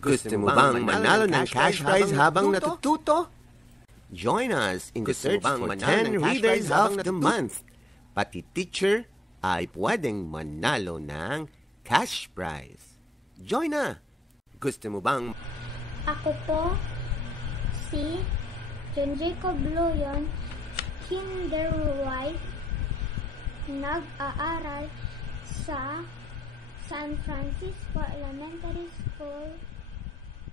Gusto mo bang manalo ng cash prize habang natututo? Join us in the search for 10 Readers of the Month. Pati teacher ay pwedeng manalo ng cash prize. Join na! Gusto mo bang... Ako po si John Jacob Loyon, Kinderwife, nag-aaral sa San Francisco Elementary School,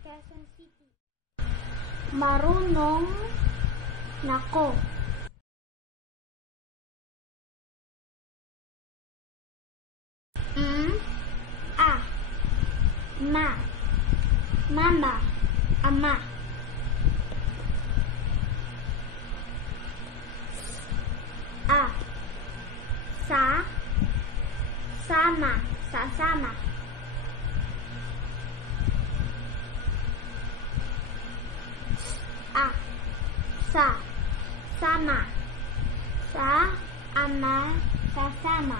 Quezon City. Marunong nako. Ma, mama, ama. Sa, sama, sasama. Sa, sama, sa, ama, sasama.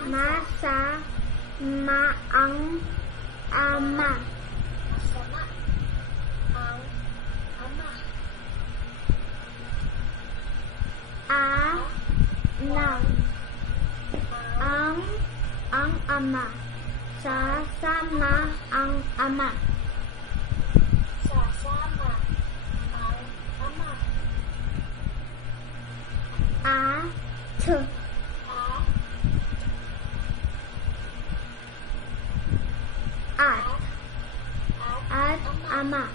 Masa, maang ama. Masama ang ama. Ang ama. Sasama ang ama. Sasama ang ama. At ama.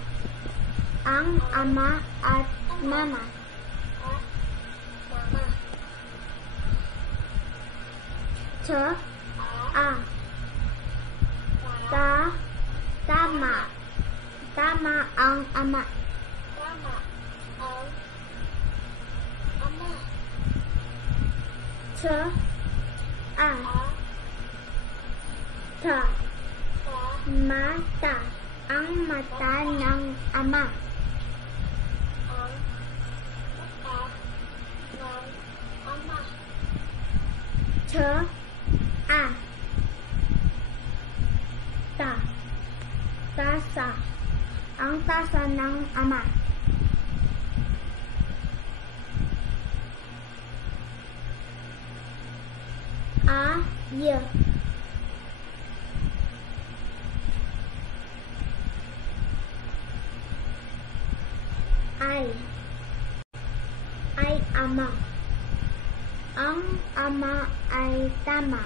Ang ama at mama. Tama ang ama. Tama ang ama. Mata. Ang mata ng ama. Ang mata ng ama. Tasa. Ang tasa ng ama. Ay ama. Ang ama ay tama.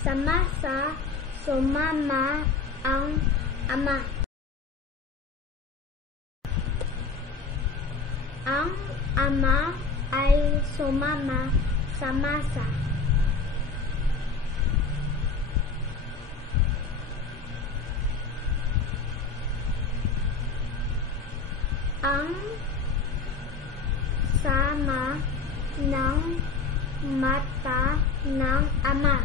Samasa, sumama ang ama. Ang ama ay sumama sa masa. Ang sama ng mata ng ama.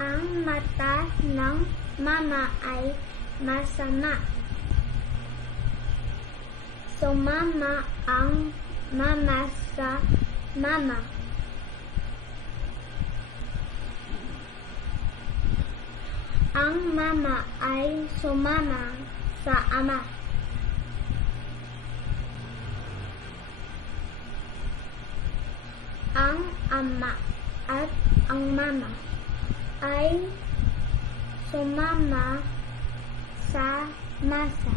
Ang mata ng mama ay masama. Sumama ang mama sa mama. Ang mama ay sumama sa ama. Ang ama at ang mama ay sumama sa masa.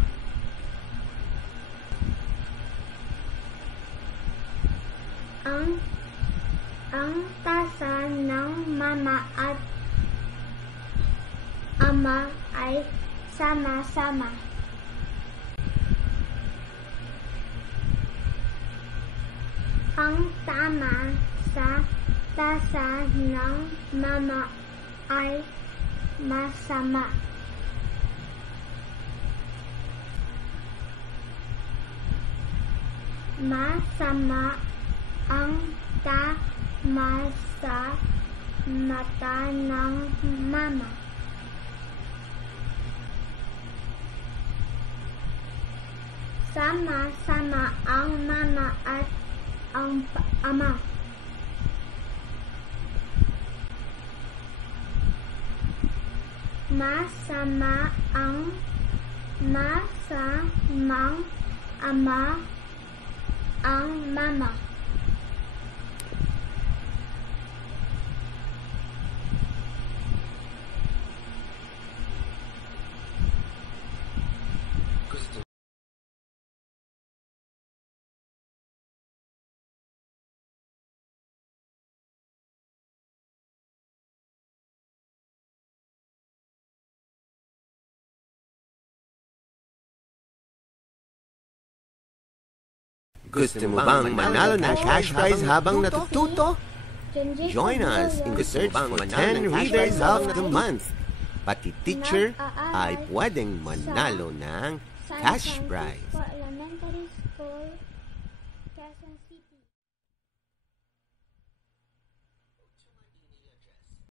Ang tasa ng mama at ama ay sama-sama. Ang tama sa tasa ng mama ay masama. masama ang tama sa mata ng mama. Sama-sama ang mama at ang ama. Masamang ama ang mama. Gusto mo bang manalo ng cash prize habang natututo? Join us in the search for 10 Readers of the Month. Pati teacher ay pwedeng manalo ng cash prize. For elementary school, Quezon City.